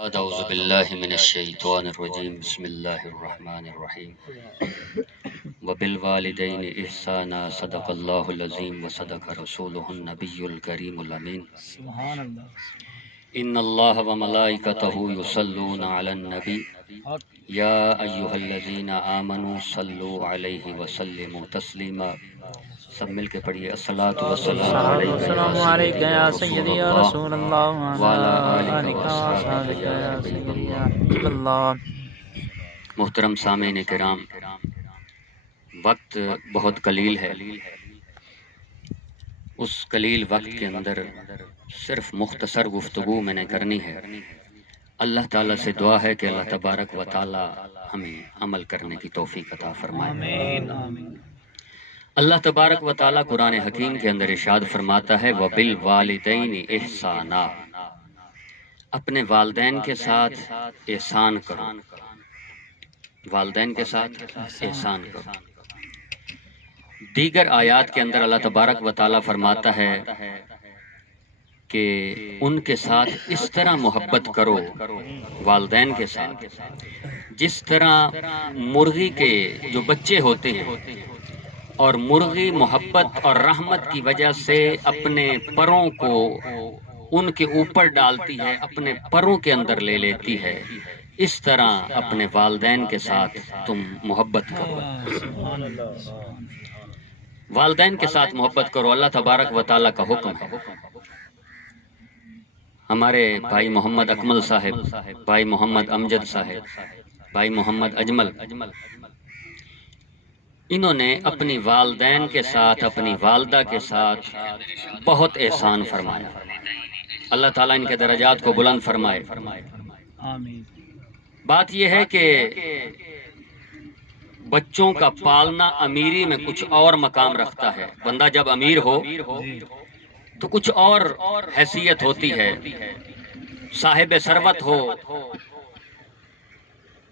اعوذ باللہ من الشیطان الرجیم بسم اللہ الرحمن الرحیم وبالوالدین احسانا صدق اللہ العظیم وصدق رسولہ النبی الکریم الامین سبحان اللہ۔ ان اللہ وملائکتہ یصلون علی النبی یا ایہا الذین آمنوا صلوا علیہ وسلموا تسلیما۔ سب مل کے پڑھیے الصلاۃ السلام علیکم یا سیدی یا رسول اللہ وعلی آلہ آلہ و واصحابہ اصحابہ یا یا حبیب سیدی یا اللہ۔ حبیب اللہ۔ محترم سامعین کرام، وقت بہت قلیل ہے۔ اس قلیل وقت کے اندر صرف مختصر گفتگو میں نے کرنی ہے۔ اللہ تعالیٰ سے دعا ہے کہ اللہ تبارک و تعالیٰ ہمیں عمل کرنے کی توفیق عطا فرمائے۔ آمین آمین۔ اللہ تبارک و تعالیٰ قرآن حکیم کے اندر ارشاد فرماتا ہے وَبِالْوَالِدَيْنِ احسانا، اپنے والدین کے ساتھ احسان کرو، والدین کے ساتھ احسان کرو۔ دیگر آیات کے اندر اللہ تبارک و تعالیٰ فرماتا ہے کہ ان کے ساتھ اس طرح محبت کرو، والدین کے ساتھ، جس طرح مرغی کے جو بچے ہوتے ہیں اور مرغی محبت اور رحمت کی وجہ سے اپنے پروں کو ان کے اوپر ڈالتی ہے، اپنے پروں کے اندر لے لیتی ہے، اس طرح اپنے والدین کے ساتھ تم محبت کرو، سبحان اللہ۔ والدین کے ساتھ محبت کرو۔ اللہ تبارک و تعالیٰ کا حکم ہے۔ ہمارے بھائی محمد اکمل صاحب، بھائی محمد امجد صاحب، بھائی محمد اجمل، انہوں نے اپنی والدین کے ساتھ، اپنی والدہ کے ساتھ بہت احسان فرمایا۔ اللہ تعالیٰ ان کے درجات کو بلند فرمائے۔ آمین۔ بات یہ ہے کہ بچوں کا پالنا امیری میں کچھ اور مقام رکھتا ہے۔ بندہ جب امیر ہو تو کچھ اور حیثیت ہوتی ہے، صاحب ثروت ہو،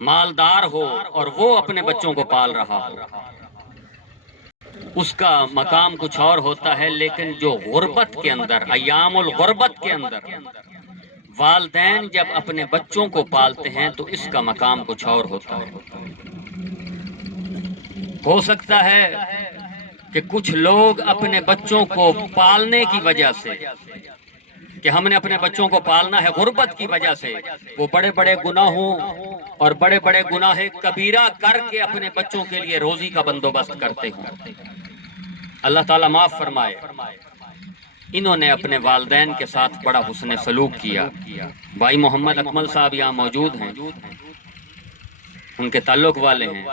مالدار ہو اور وہ اپنے بچوں کو پال رہا ہو، اس کا مقام کچھ اور ہوتا ہے۔ لیکن جو غربت کے اندر، ایام الغربت کے اندر والدین جب اپنے بچوں کو پالتے ہیں تو اس کا مقام کچھ اور ہوتا ہے۔ ہو سکتا ہے کہ کچھ لوگ اپنے بچوں کو پالنے کی وجہ سے، کہ ہم نے اپنے بچوں کو پالنا ہے، غربت کی وجہ سے وہ بڑے بڑے گناہوں اور بڑے بڑے گناہ کبیرہ کر کے اپنے بچوں کے لیے روزی کا بندوبست کرتے ہوں۔ اللہ تعالیٰ معاف فرمائے۔ انہوں نے اپنے والدین کے ساتھ بڑا حسن سلوک کیا۔ بھائی محمد اکمل صاحب یہاں موجود ہیں، ان کے تعلق والے ہیں،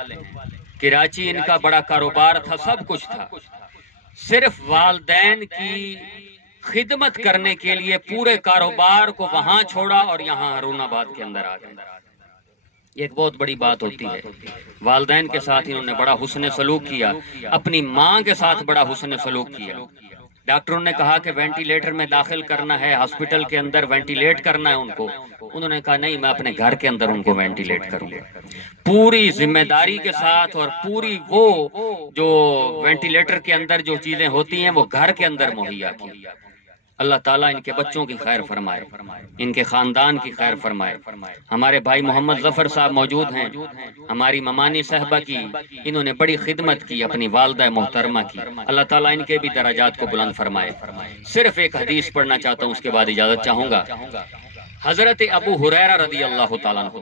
کراچی ان کا بڑا کاروبار تھا، سب کچھ تھا، صرف والدین کی خدمت کرنے کے لیے پورے کاروبار کو وہاں چھوڑا اور یہاں ہارون آباد کے اندر آ گئے۔ یہ ایک بہت بڑی بات ہوتی ہے۔ والدین کے ساتھ انہوں نے بڑا حسن سلوک کیا، اپنی ماں کے ساتھ بڑا حسن سلوک کیا۔ ڈاکٹروں نے کہا کہ وینٹیلیٹر میں داخل کرنا ہے، ہاسپٹل کے اندر وینٹیلیٹ کرنا ہے ان کو، انہوں نے کہا نہیں، میں اپنے گھر کے اندر ان کو وینٹیلیٹ کروں گا۔ پوری ذمہ داری کے ساتھ اور پوری وہ جو وینٹیلیٹر کے اندر جو چیزیں ہوتی ہیں وہ گھر کے اندر مہیا کی۔ اللہ تعالیٰ ان کے بچوں کی خیر فرمائے، ان کے خاندان کی خیر فرمائے۔ ہمارے بھائی محمد ظفر صاحب موجود ہیں، ہماری ممانی صاحبہ کی انہوں نے بڑی خدمت کی، اپنی والدہ محترمہ کی۔ اللہ تعالیٰ ان کے بھی درجات کو بلند فرمائے۔ صرف ایک حدیث پڑھنا چاہتا ہوں، اس کے بعد اجازت چاہوں گا۔ حضرت ابو ہریرہ رضی اللہ تعالیٰ عنہ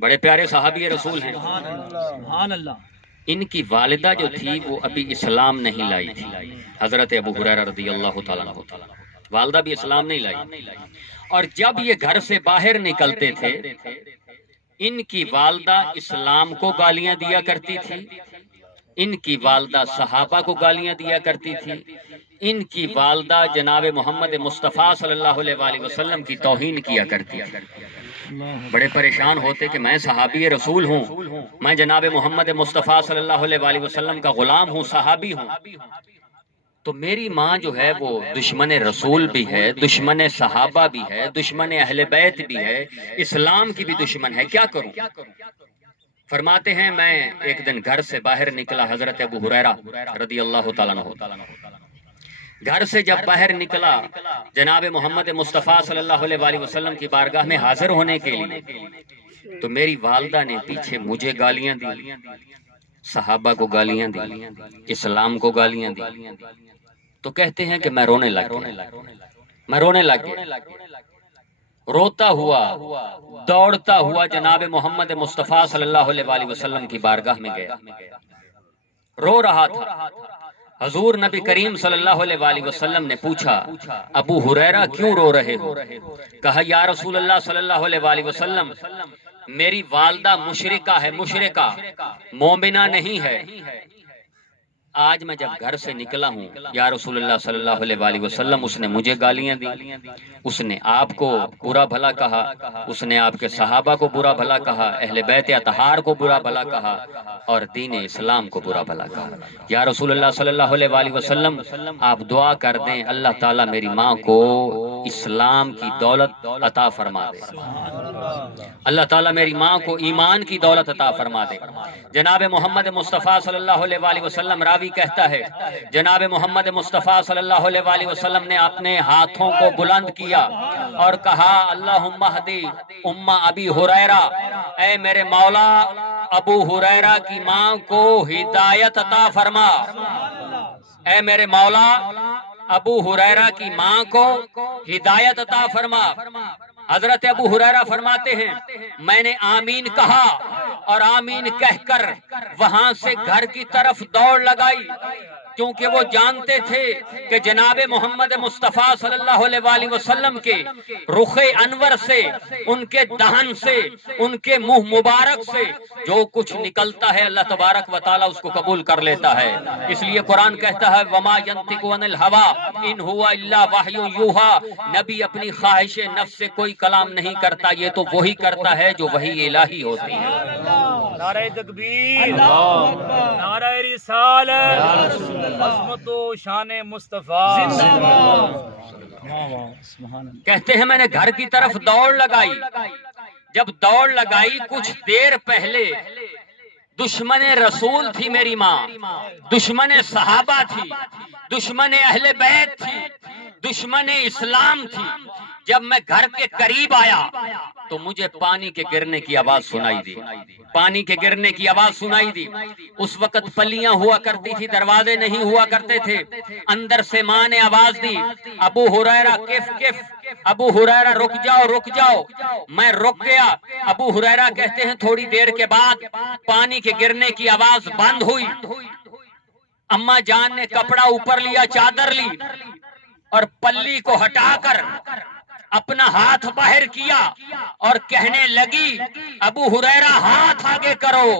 بڑے پیارے صحابی رسول ہیں۔ سبحان اللہ۔ ان کی والدہ جو تھی وہ ابھی اسلام نہیں لائی تھی، حضرت ابو ہریرہ رضی اللہ تعالیٰ عنہ، والدہ بھی اسلام نہیں لائی۔ اور جب یہ گھر سے باہر نکلتے تھے، ان کی والدہ اسلام کو گالیاں دیا کرتی تھی، ان کی والدہ صحابہ کو گالیاں دیا کرتی تھی، ان کی والدہ جناب محمد مصطفیٰ صلی اللہ علیہ وآلہ وسلم کی توہین کیا کرتی تھی۔ بڑے پریشان ہوتے کہ میں صحابی رسول ہوں، میں جناب محمد مصطفیٰ صلی اللہ علیہ وآلہ وسلم کا غلام ہوں، صحابی ہوں، تو میری ماں جو ہے وہ دشمن رسول بھی ہے، دشمن صحابہ بھی ہے، دشمن اہل بیت بھی ہے، اسلام کی بھی دشمن ہے، کیا کروں؟ فرماتے ہیں میں ایک دن گھر سے باہر نکلا، حضرت ابو ہریرہ رضی اللہ تعالیٰ عنہ گھر سے جب باہر نکلا جناب محمد مصطفیٰ صلی اللہ علیہ وآلہ وسلم کی بارگاہ میں حاضر ہونے کے لیے، تو میری والدہ نے پیچھے مجھے گالیاں دی، صحابہ کو گالیاں دی، اسلام کو گالیاں دی۔ تو کہتے ہیں کہ میں رونے لگ گیا، روتا ہوا دوڑتا ہوا جناب محمد مصطفیٰ صلی اللہ علیہ وآلہ وسلم کی بارگاہ میں گیا، رو رہا تھا۔ حضور نبی کریم صلی اللہ علیہ وآلہ وسلم نے پوچھا، ابو ہریرہ کیوں رو رہے ہو؟ کہا یا رسول اللہ صلی اللہ علیہ وآلہ وسلم، میری والدہ مشرکہ ہے، مشرکہ مومنہ نہیں ہے۔ آج میں جب گھر سے نکلا ہوں یا رسول اللہ صلی اللہ علیہ وآلہ وسلم، اس نے مجھے گالیاں دی، اس نے آپ کو برا بھلا کہا، اس نے آپ کے صحابہ کو برا بھلا کہا، اہل بیت اطہار کو برا بھلا کہا، اور دین اسلام کو برا بھلا کہا۔ یا رسول اللہ صلی اللہ علیہ وآلہ وسلم، آپ دعا کر دیں اللہ تعالیٰ میری ماں کو اسلام کی دولت عطا فرما دے، اللہ تعالیٰ میری ماں کو ایمان کی دولت عطا فرما دے۔ جناب محمد مصطفیٰ صلی اللہ علیہ وآلہ وسلم، راوی کہتا ہے جناب محمد مصطفیٰ صلی اللہ علیہ وآلہ وسلم نے اپنے ہاتھوں کو بلند کیا اور کہا اللہم اہدی ام ابی ہریرہ، اے میرے مولا ابو ہریرہ کی ماں کو ہدایت عطا فرما، اے میرے مولا ابو ہریرہ کی ماں کو ہدایت عطا فرما۔ حضرت ابو ہریرہ فرماتے ہیں میں نے آمین کہا اور آمین کہہ کر وہاں سے گھر کی طرف دوڑ لگائی، کیونکہ وہ جانتے تھے کہ جناب محمد مصطفیٰ صلی اللہ علیہ وآلہ وسلم کے رخ انور سے، ان کے دہن سے، ان کے منہ مبارک سے جو کچھ نکلتا ہے اللہ تبارک و تعالیٰ اس کو قبول کر لیتا ہے۔ اس لیے قرآن کہتا ہے وَمَا يَنطِقُ عَنِ الْهَوَىٰ إِنْ هُوَ إِلَّا وَحْيٌ يُوحَىٰ، نبی اپنی خواہش نفس سے کوئی کلام نہیں کرتا، یہ تو وہی کرتا ہے جو وحی الہی ہوتی ہے۔ نعرہ تکبیر، نعرہ رسالت، عظمت و شان مصطفیٰ۔ کہتے ہیں میں نے گھر کی طرف دوڑ لگائی، جب دوڑ لگائی کچھ دیر پہلے دشمن رسول تھی میری ماں، دشمن صحابہ تھی، دشمن اہل بیت تھی، دشمن اسلام تھی۔ جب میں گھر کے قریب آیا تو مجھے پانی کے گرنے کی آواز سنائی دی، پانی کے گرنے کی آواز سنائی دی۔ اس وقت پلیاں ہوا کرتی تھی، دروازے نہیں ہوا کرتے تھے۔ اندر سے ماں نے آواز دی ابو ہریرہ کف کف، ابو ہریرہ رک جاؤ رک جاؤ۔ میں رک گیا۔ ابو ہریرہ کہتے ہیں تھوڑی دیر کے بعد پانی کے گرنے کی آواز بند ہوئی، اماں جان نے کپڑا اوپر لیا، چادر لی اور پلی کو ہٹا کر اپنا ہاتھ باہر کیا اور کہنے لگی ابو ہریرہ ہاتھ آگے کرو۔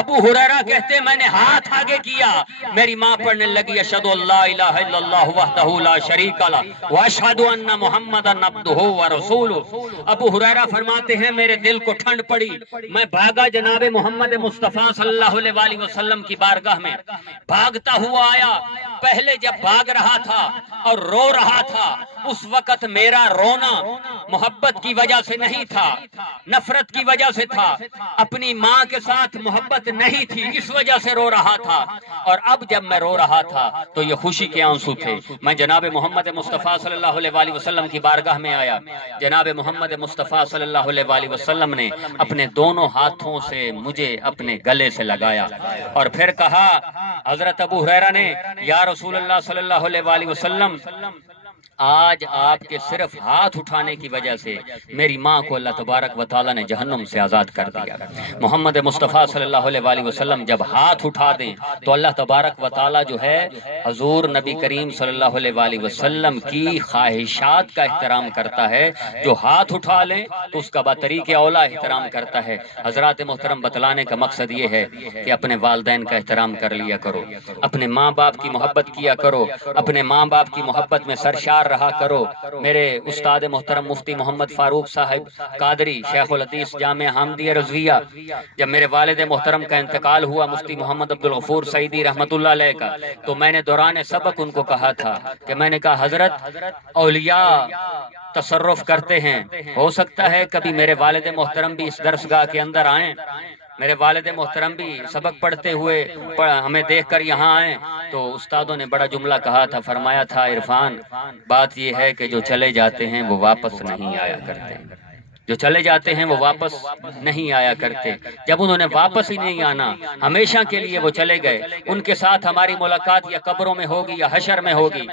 ابو ہریرہ کہتے میں نے ہاتھ آگے کیا، میری ماں پڑھنے لگی اشہد ان لا الہ الا اللہ وحدہ لا شریک لہ واشہد ان محمدا عبدہ ورسولہ۔ ابو ہریرہ فرماتے ہیں میرے دل کو ٹھنڈ پڑی، میں بھاگا جناب محمد مصطفیٰ صلی اللہ علیہ وآلہ وسلم کی بارگاہ میں، بھاگتا ہوا آیا۔ پہلے جب بھاگ رہا تھا اور رو رہا تھا اس وقت میرا رونا محبت کی وجہ سے نہیں تھا، نفرت کی وجہ سے تھا، اپنی ماں کے ساتھ محبت نہیں تھی اس وجہ سے رو رہا تھا۔ اور اب جب میں رو رہا تھا تو یہ خوشی کے آنسو تھے۔ میں جناب محمد مصطفیٰ صلی اللہ علیہ وآلہ وسلم کی بارگاہ میں آیا، جناب محمد مصطفیٰ صلی اللہ علیہ وآلہ وسلم نے اپنے دونوں ہاتھوں سے مجھے اپنے گلے سے لگایا اور پھر کہا حضرت ابو ہریرہ نے یا رسول اللہ صلی اللہ علیہ وآلہ وسلم، آج آپ کے صرف ہاتھ اٹھانے کی وجہ سے میری ماں کو اللہ تبارک و تعالیٰ نے جہنم سے آزاد کر دیا۔ محمد مصطفیٰ صلی اللہ علیہ وآلہ وسلم جب ہاتھ اٹھا دیں تو اللہ تبارک و تعالیٰ جو ہے حضور نبی کریم صلی اللہ علیہ وآلہ وسلم کی خواہشات کا احترام کرتا ہے۔ جو ہاتھ اٹھا لیں تو اس کا بطریق اولا احترام کرتا ہے۔ حضرات محترم، بتلانے کا مقصد یہ ہے کہ اپنے والدین کا احترام کر لیا کرو، اپنے ماں باپ کی محبت کیا کرو، اپنے ماں باپ کی محبت میں سرشار رہا کرو۔ میرے استاد محترم مفتی محمد فاروق صاحب قادری شیخ الحدیث جامع احمدیہ رضویہ، جب میرے والد محترم کا انتقال ہوا مفتی محمد عبدالغفور سعیدی رحمت اللہ علیہ کا، تو میں نے دوران سبق ان کو کہا تھا کہ میں نے کہا حضرت اولیاء تصرف کرتے ہیں، ہو سکتا ہے کبھی میرے والد محترم بھی اس درسگاہ کے اندر آئیں، میرے والد محترم بھی سبق پڑھتے ہوئے ہمیں دیکھ کر یہاں آئے تو استادوں نے بڑا جملہ کہا تھا، فرمایا تھا عرفان بات یہ ہے کہ جو چلے جاتے ہیں وہ واپس نہیں آیا کرتے، جو چلے جاتے ہیں وہ واپس نہیں آیا کرتے۔ جب انہوں نے واپس ہی نہیں آنا، ہمیشہ کے لیے وہ چلے گئے، ان کے ساتھ ہماری ملاقات یا قبروں میں ہوگی یا حشر میں ہوگی،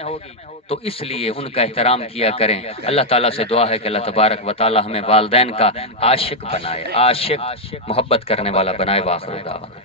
تو اس لیے ان کا احترام کیا کریں۔ اللہ تعالیٰ سے دعا ہے کہ اللہ تبارک و تعالیٰ ہمیں والدین کا عاشق بنائے، عاشق محبت کرنے والا بنائے۔ وآخر دعوانا